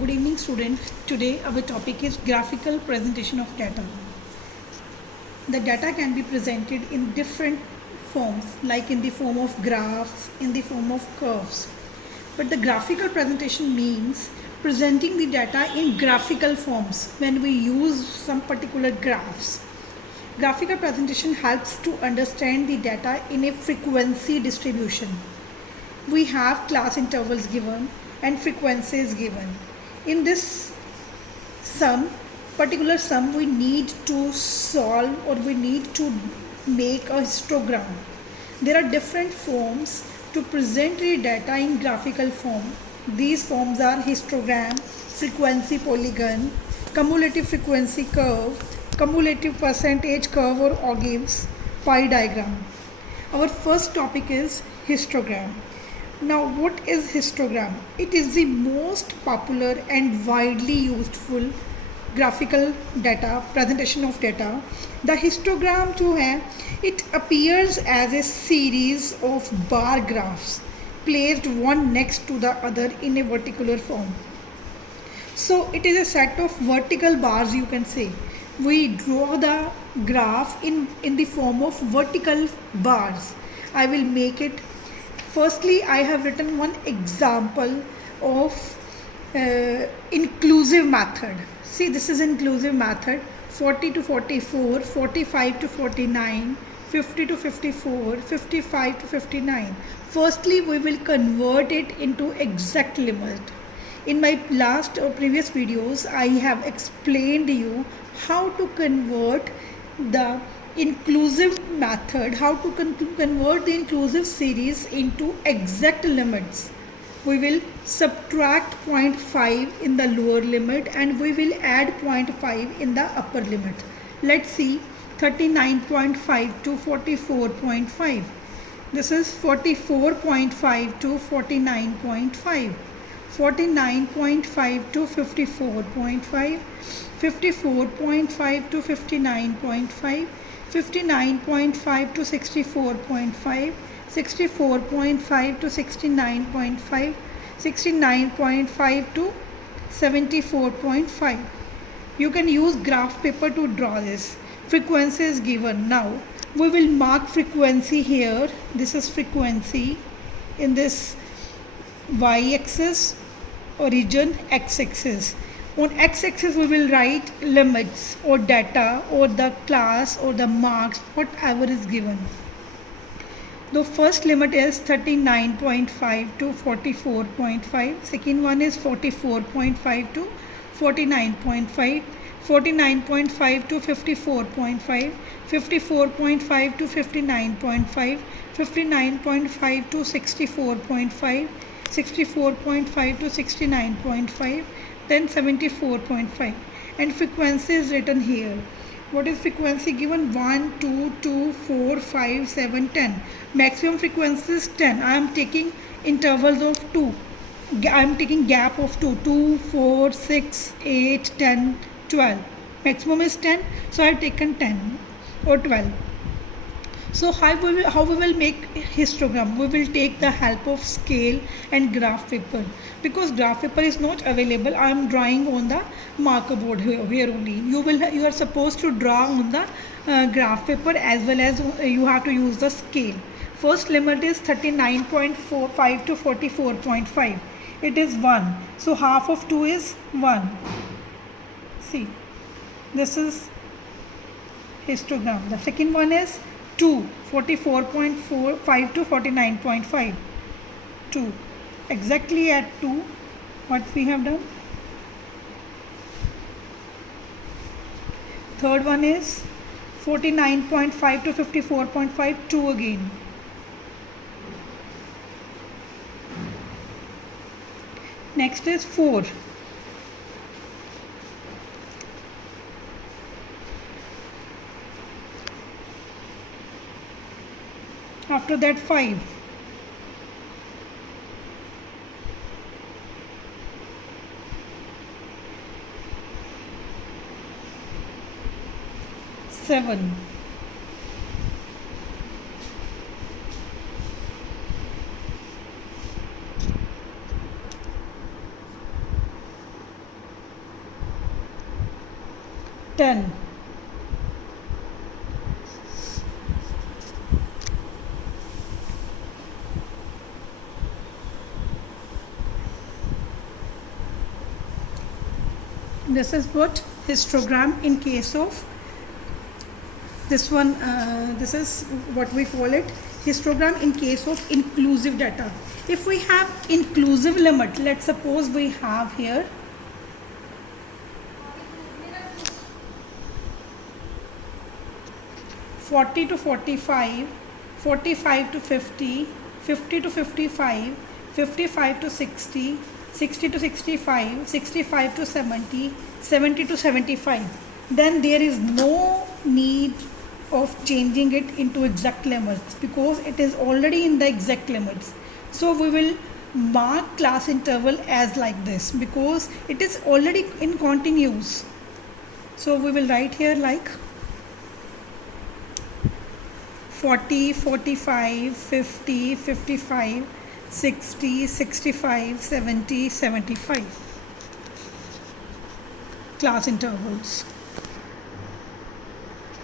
Good evening students. Today our topic is graphical presentation of data. The data can be presented in different forms like in the form of graphs, in the form of curves. But the graphical presentation means presenting the data in graphical forms when we use some particular graphs. Graphical presentation helps to understand the data in a frequency distribution. We have class intervals given and frequencies given. In this particular sum, we need to solve or we need to make a histogram. There are different forms to present the data in graphical form. These forms are histogram, frequency polygon, cumulative frequency curve, cumulative percentage curve or ogives, pie diagram. Our first topic is histogram. Now, what is histogram? It is the most popular and widely useful graphical data, presentation of data. The histogram जो है, it appears as a series of bar graphs placed one next to the other in a vertical form. So it is a set of vertical bars, you can say. We draw the graph in the form of vertical bars. I will make it. Firstly, I have written one example of inclusive method. See, this is inclusive method. 40 to 44, 45 to 49, 50 to 54, 55 to 59. Firstly, we will convert it into exact limit. In my last or previous videos, I have explained you how to convert the inclusive method, how to convert the inclusive series into exact limits. We will subtract 0.5 in the lower limit and we will add 0.5 in the upper limit. Let's see 39.5 to 44.5. This is 44.5 to 49.5. 49.5 to 54.5, 54.5 to 59.5, 59.5 to 64.5, 64.5 to 69.5, 69.5 to 74.5. You can use graph paper to draw this. Frequency is given. Now we will mark frequency here. This is frequency in this y-axis, origin, x-axis. On x-axis we will write limits or data or the class or the marks, whatever is given. The first limit is 39.5 to 44.5. Second one is 44.5 to 49.5. 49.5 to 54.5, 54.5 to 59.5, 59.5 to 64.5, 64.5 to 69.5, then 74.5. And frequency is written here. What is frequency given? 1, 2, 2, 4, 5, 7, 10. Maximum frequency is 10. I am taking intervals of 2. I am taking gap of 2. 2, 4, 6, 8, 10, 12. Maximum is 10. So I have taken 10 or 12. So how we will make histogram? We will take the help of scale and graph paper. Because graph paper is not available, I am drawing on the marker board here only. You are supposed to draw on the graph paper as well as you have to use the scale. First limit is 39.45 to 44.5. It is 1. So half of 2 is 1. See, this is histogram. The second one is 2, 44.45 to 49.5. 2. Exactly at 2, what we have done. Third one is 49.5 to 54.5, 2 again. Next is 4. After that 5. 7. 10. This is what histogram in case of this one. This is what we call it, histogram in case of inclusive data. If we have inclusive limit, let's suppose we have here (40 to 45, 45 to 50, 50 to 55, 55 to 60, 60 to 65, 65 to 70, 70 to 75, then there is no need of changing it into exact limits because it is already in the exact limits. So we will mark class interval as like this because it is already in continuous. So we will write here like 40, 45, 50, 55, 60, 65, 70, 75 class intervals.